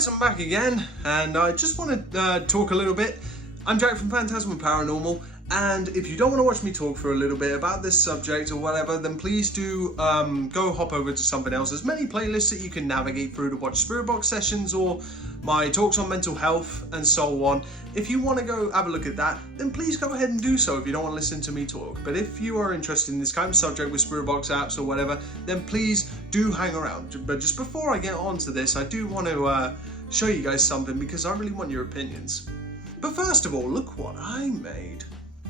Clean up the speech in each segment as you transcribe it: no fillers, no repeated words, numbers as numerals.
guys, I'm back again, and I just want to talk a little bit. I'm Jack from Phantasm and Paranormal, and if you don't want to watch me talk for a little bit about this subject or whatever, then please do go hop over to something else. There's many playlists that you can navigate through to watch Spirit Box sessions or my talks on mental health and so on. If you want to go have a look at that, then please go ahead and do so if you don't want to listen to me talk. But if you are interested in this kind of subject with Spirit Box apps or whatever, then please do hang around. But just before I get on to this, I do want to show you guys something because I really want your opinions. But first of all, look what I made.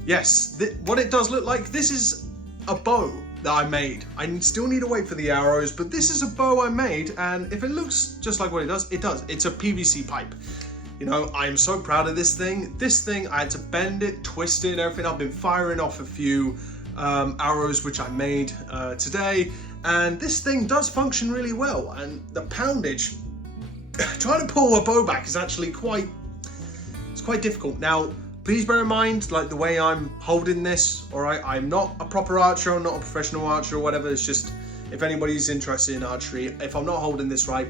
Yes, what it does look like, this is a bow that I made. I still need to wait for the arrows, but this is a bow I made, and if it looks just like what it does, it does. It's a PVC pipe. You know, I am so proud of this thing. This thing, I had to bend it, twist it, and everything. I've been firing off a few arrows which I made today, and this thing does function really well, and the poundage, trying to pull a bow back is actually quite difficult. Now, please bear in mind, like the way I'm holding this, all right, I'm not a proper archer, I'm not a professional archer or whatever. It's just, if anybody's interested in archery, if I'm not holding this right,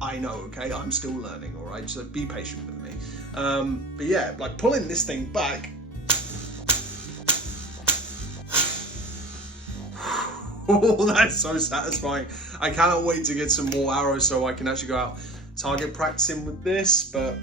I know, okay, I'm still learning, all right, so be patient with me. But yeah, like pulling this thing back, oh, that's so satisfying. I cannot wait to get some more arrows so I can actually go out target practicing with this, but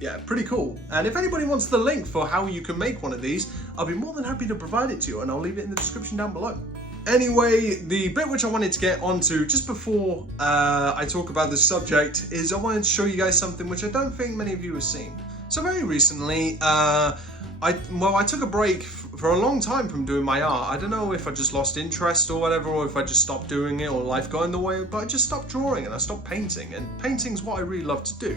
yeah, pretty cool. And if anybody wants the link for how you can make one of these, I'll be more than happy to provide it to you, and I'll leave it in the description down below. Anyway, the bit which I wanted to get onto just before I talk about this subject is I wanted to show you guys something which I don't think many of you have seen. So very recently, I took a break for a long time from doing my art. I don't know if I just lost interest or whatever, or if I just stopped doing it, or life got in the way, but I just stopped drawing and I stopped painting, and painting's what I really love to do.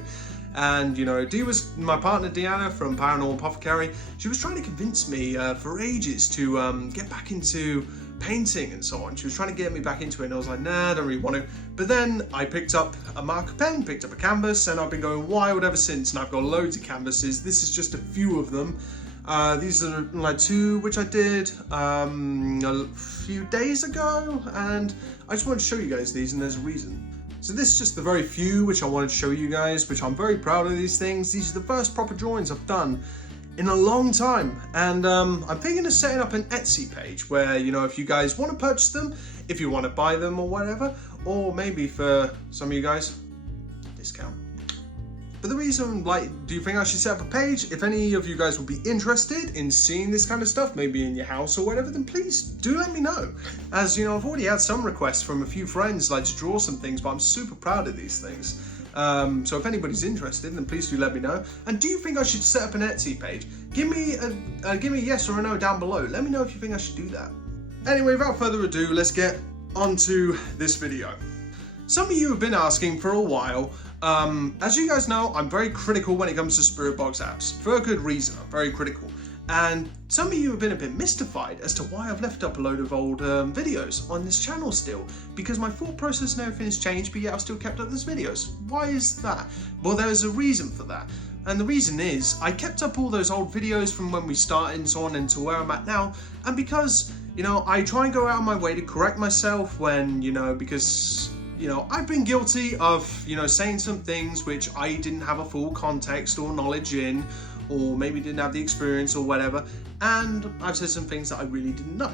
And, you know, my partner Deanna from Paranormal Apothecary, she was trying to convince me for ages to get back into painting and so on. She was trying to get me back into it, and I was like, nah, I don't really want to. But then I picked up a marker pen, picked up a canvas, and I've been going wild ever since, and I've got loads of canvases. This is just a few of them. These are like two which I did a few days ago, and I just wanted to show you guys these, and there's a reason. So this is just the very few which I wanted to show you guys, which I'm very proud of these things. These are the first proper drawings I've done in a long time. And I'm thinking of setting up an Etsy page where, you know, if you guys want to purchase them, if you want to buy them or whatever, or maybe for some of you guys, discount. But the reason, like, do you think I should set up a page? If any of you guys would be interested in seeing this kind of stuff, maybe in your house or whatever, then please do let me know. As you know, I've already had some requests from a few friends, like to draw some things, but I'm super proud of these things. So if anybody's interested, then please do let me know. And do you think I should set up an Etsy page? Give me a yes or a no down below. Let me know if you think I should do that. Anyway, without further ado, let's get onto this video. Some of you have been asking for a while. As you guys know, I'm very critical when it comes to Spirit Box apps. For a good reason, I'm very critical. And some of you have been a bit mystified as to why I've left up a load of old videos on this channel still. Because my thought process and everything has changed, but yet I've still kept up these videos. Why is that? Well, there's a reason for that. And the reason is, I kept up all those old videos from when we started and so on and to where I'm at now. And because, you know, I try and go out of my way to correct myself when, you know, because, you know, I've been guilty of, you know, saying some things which I didn't have a full context or knowledge in, or maybe didn't have the experience or whatever, and I've said some things that I really didn't know.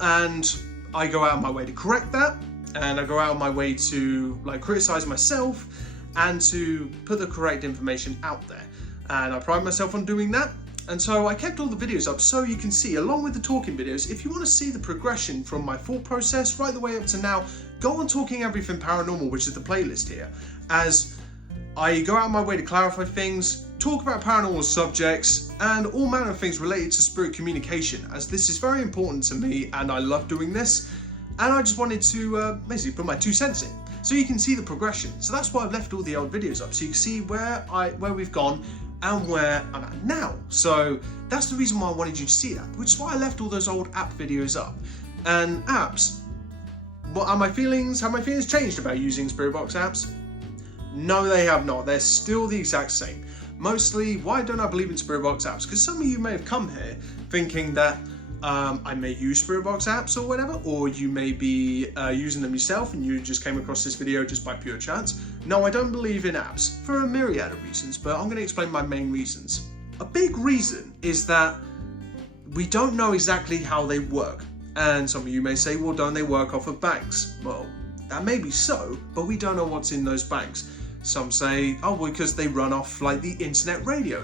And I go out of my way to correct that, and I go out of my way to, like, criticize myself and to put the correct information out there. And I pride myself on doing that. And so I kept all the videos up so you can see, along with the talking videos, if you want to see the progression from my thought process right the way up to now, go on Talking Everything Paranormal, which is the playlist here, as I go out of my way to clarify things, talk about paranormal subjects, and all manner of things related to spirit communication, as this is very important to me and I love doing this. And I just wanted to basically put my 2 cents in, so you can see the progression. So that's why I've left all the old videos up, so you can see where we've gone and where I'm at now. So that's the reason why I wanted you to see that, which is why I left all those old app videos up. And apps, what are my feelings? Have my feelings changed about using Spirit Box apps? No, they have not. They're still the exact same. Mostly, why don't I believe in Spirit Box apps? Because some of you may have come here thinking that I may use Spiritbox apps or whatever, or you may be using them yourself and you just came across this video just by pure chance. No, I don't believe in apps for a myriad of reasons, but I'm going to explain my main reasons. A big reason is that we don't know exactly how they work. And some of you may say, well, don't they work off of banks? Well, that may be so, but we don't know what's in those banks. Some say, oh, because they run off like the internet radio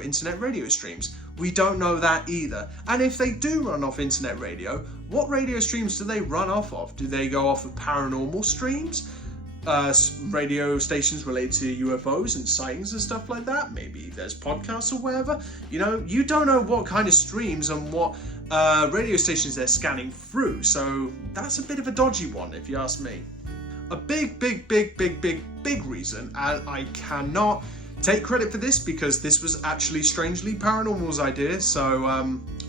streams. We don't know that either. And if they do run off internet radio, what radio streams do they run off of? Do they go off of paranormal streams? Radio stations related to UFOs and sightings and stuff like that? Maybe there's podcasts or whatever. You know, you don't know what kind of streams and what radio stations they're scanning through. So that's a bit of a dodgy one, if you ask me. A big reason, and I cannot take credit for this because this was actually Strangely Paranormal's idea, so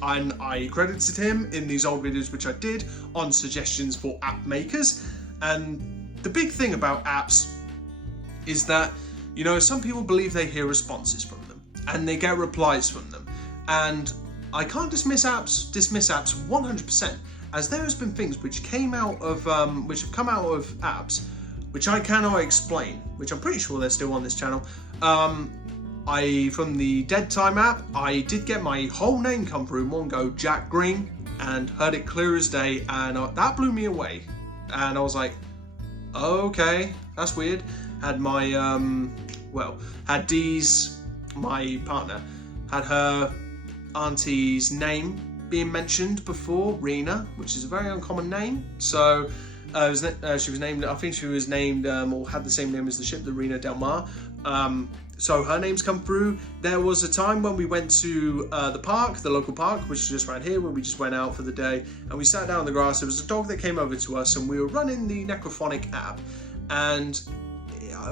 and I credited him in these old videos which I did on suggestions for app makers. And the big thing about apps is that, you know, some people believe they hear responses from them and they get replies from them, and I can't dismiss apps 100%. As there has been things which came out of, which have come out of apps, which I cannot explain, which I'm pretty sure they're still on this channel. From the Dead Time app, I did get my whole name come through in one go, Jack Green, and heard it clear as day, and that blew me away. And I was like, okay, that's weird. Had my, had Dee's, my partner, had her auntie's name being mentioned before, Rena, which is a very uncommon name. So she was named, I think she was named or had the same name as the ship, the Rena Del Mar. So her name's come through. There was a time when we went to the park, the local park, which is just right here, where we just went out for the day, and we sat down on the grass. There was a dog that came over to us, and we were running the Necrophonic app, and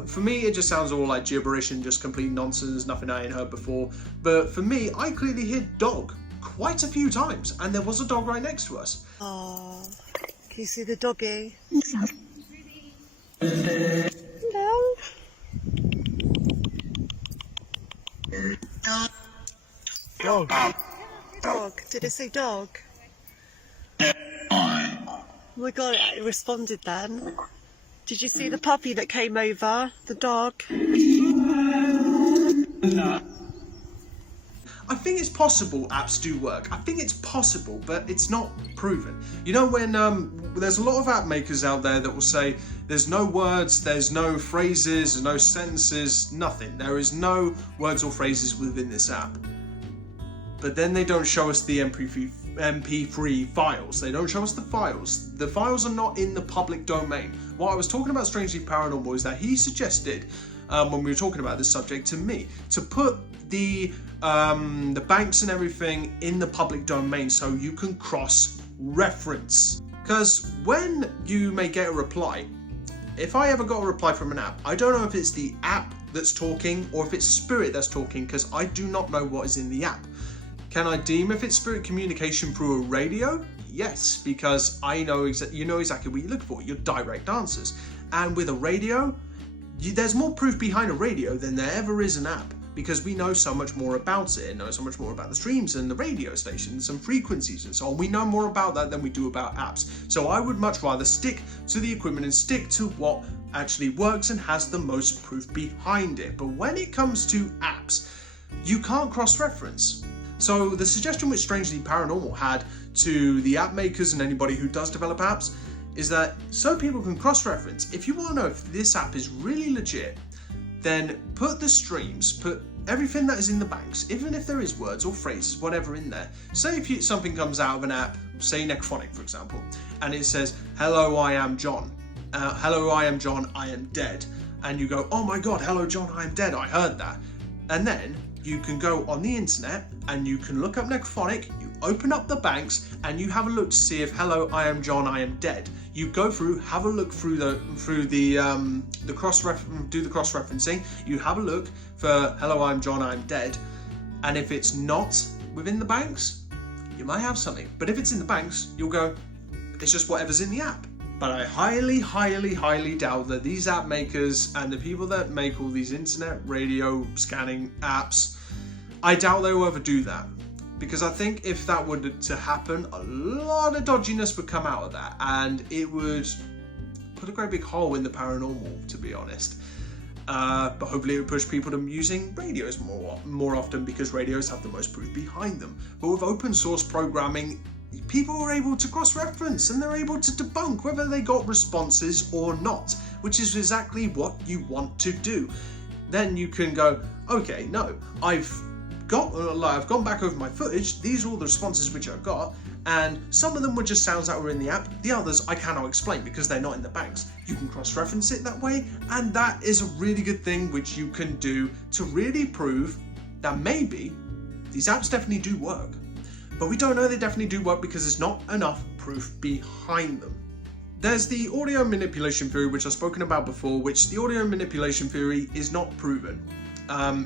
for me it just sounds all like gibberish and just complete nonsense, nothing I ain't heard before. But for me, I clearly hear dog quite a few times, and there was a dog right next to us. Oh, can you see the doggy? Hello. Dog. Dog. Did it say dog? Oh my god, it responded then. Did you see the puppy that came over? The dog? I think it's possible apps do work. I think it's possible, but it's not proven. You know, when there's a lot of app makers out there that will say there's no words, there's no phrases, there's no sentences, nothing. There is no words or phrases within this app. But then they don't show us the MP3 files. They don't show us the files. The files are not in the public domain. What I was talking about Strangely Paranormal is that he suggested, when we were talking about this subject to me, to put the banks and everything in the public domain so you can cross-reference. Because when you may get a reply, if I ever got a reply from an app, I don't know if it's the app that's talking or if it's Spirit that's talking, because I do not know what is in the app. Can I deem if it's Spirit communication through a radio? Yes, because I know you know exactly what you look for, your direct answers. And with a radio, there's more proof behind a radio than there ever is an app, because we know so much more about it and know so much more about the streams and the radio stations and frequencies and so on. We know more about that than we do about apps. So I would much rather stick to the equipment and stick to what actually works and has the most proof behind it. But when it comes to apps, you can't cross-reference. So the suggestion which Strangely Paranormal had to the app makers and anybody who does develop apps is that so people can cross-reference. If you want to know if this app is really legit, then put the streams, put everything that is in the banks, even if there is words or phrases, whatever in there. Say if something comes out of an app, say Necrophonic for example, and it says, hello, I am John. Hello, I am John, I am dead. And you go, oh my god, hello John, I am dead, I heard that. And then you can go on the internet and you can look up Necrophonic, you open up the banks and you have a look to see if hello, I am John, I am dead. You go through, have a look through the cross-referencing. You have a look for hello, I am John, I am dead. And if it's not within the banks, you might have something. But if it's in the banks, you'll go, it's just whatever's in the app. But I highly doubt that these app makers and the people that make all these internet radio scanning apps, I doubt they will ever do that. because I think if that were to happen, a lot of dodginess would come out of that, and it would put a great big hole in the paranormal, to be honest. But hopefully it would push people to using radios more often, because radios have the most proof behind them. But with open source programming, people are able to cross-reference and they're able to debunk whether they got responses or not, which is exactly what you want to do. Then you can go, okay, no, I've gone back over my footage, these are all the responses which I've got, and some of them were just sounds that were in the app, the others I cannot explain because they're not in the banks. You can cross-reference it that way, and that is a really good thing which you can do to really prove that maybe these apps definitely do work. But we don't know they definitely do work because there's not enough proof behind them. There's the audio manipulation theory, which I've spoken about before, which the audio manipulation theory is not proven.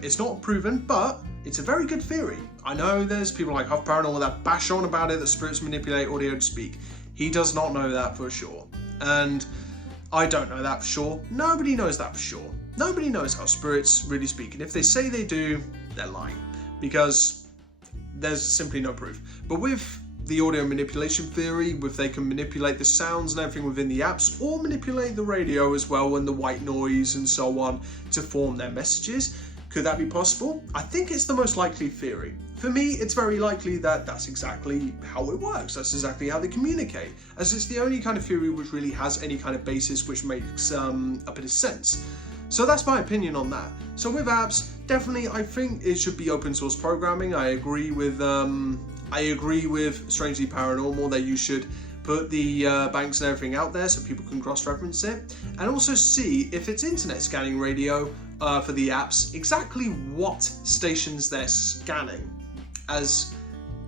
It's not proven, but it's a very good theory. I know there's people like Huff Paranormal that bash on about it, that spirits manipulate audio to speak. He does not know that for sure. And I don't know that for sure. Nobody knows that for sure. Nobody knows how spirits really speak. And if they say they do, they're lying. Because there's simply no proof. But with the audio manipulation theory, if they can manipulate the sounds and everything within the apps, or manipulate the radio as well and the white noise and so on to form their messages, could that be possible? I think it's the most likely theory. For me, it's very likely that that's exactly how it works. That's exactly how they communicate, as it's the only kind of theory which really has any kind of basis which makes a bit of sense. So that's my opinion on that. So with apps, definitely I think it should be open source programming. I agree with Strangely Paranormal that you should put the banks and everything out there so people can cross-reference it, and also see if it's internet scanning radio for the apps, exactly what stations they're scanning. As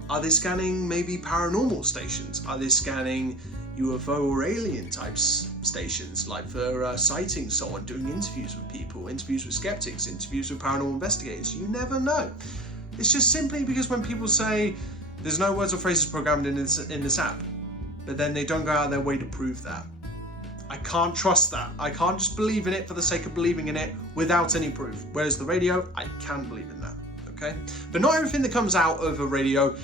are they scanning maybe paranormal stations? Are they scanning UFO or alien types stations, like for sightings, so on, doing interviews with people, interviews with skeptics, interviews with paranormal investigators? You never know. It's just simply because when people say there's no words or phrases programmed in this app, but then they don't go out of their way to prove that. I can't trust that. I can't just believe in it for the sake of believing in it without any proof. Whereas the radio, I can believe in that, okay? But not everything that comes out of a radio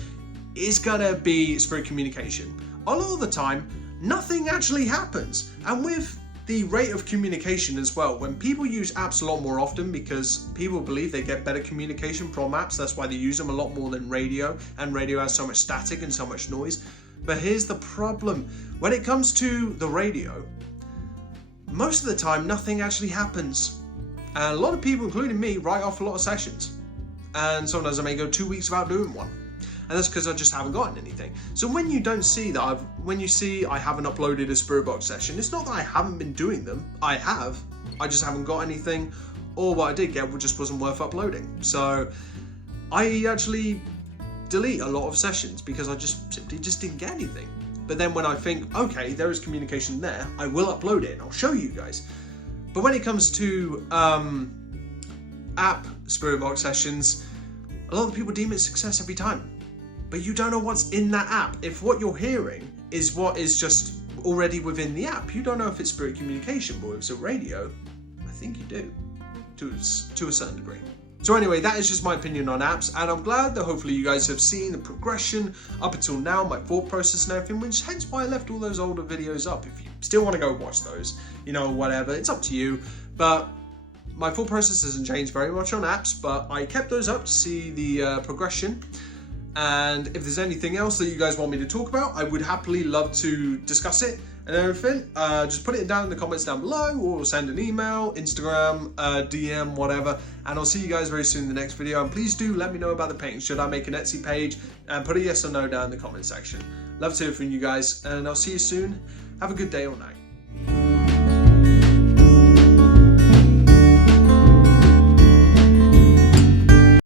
is gonna be spirit communication. A lot of the time, nothing actually happens. And with the rate of communication as well, when people use apps a lot more often, because people believe they get better communication from apps, that's why they use them a lot more than radio, and radio has so much static and so much noise. But here's the problem. When it comes to the radio, most of the time nothing actually happens. And a lot of people, including me, write off a lot of sessions. And sometimes I may go 2 weeks without doing one. And that's because I just haven't gotten anything. So when you don't see that, when you see I haven't uploaded a Spirit Box session, it's not that I haven't been doing them. I have. I just haven't got anything, or what I did get just wasn't worth uploading. So I actually delete a lot of sessions because I simply didn't get anything. But then when I think, okay, there is communication there, I will upload it and I'll show you guys. But when it comes to app Spirit Box sessions, a lot of people deem it success every time. But you don't know what's in that app. If what you're hearing is what is just already within the app, you don't know if it's spirit communication. But if it's a radio, I think you do, to a certain degree. So anyway, that is just my opinion on apps, and I'm glad that hopefully you guys have seen the progression up until now, my thought process and everything, which hence why I left all those older videos up. If you still want to go watch those, you know, whatever, it's up to you. But my thought process hasn't changed very much on apps, but I kept those up to see the progression. And if there's anything else that you guys want me to talk about, I would happily love to discuss it and everything. Just put it down in the comments down below, or send an email, Instagram, DM, whatever. And I'll see you guys very soon in the next video. And please do let me know about the painting. Should I make an Etsy page? And put a yes or no down in the comment section. Love to hear from you guys, and I'll see you soon. Have a good day or night.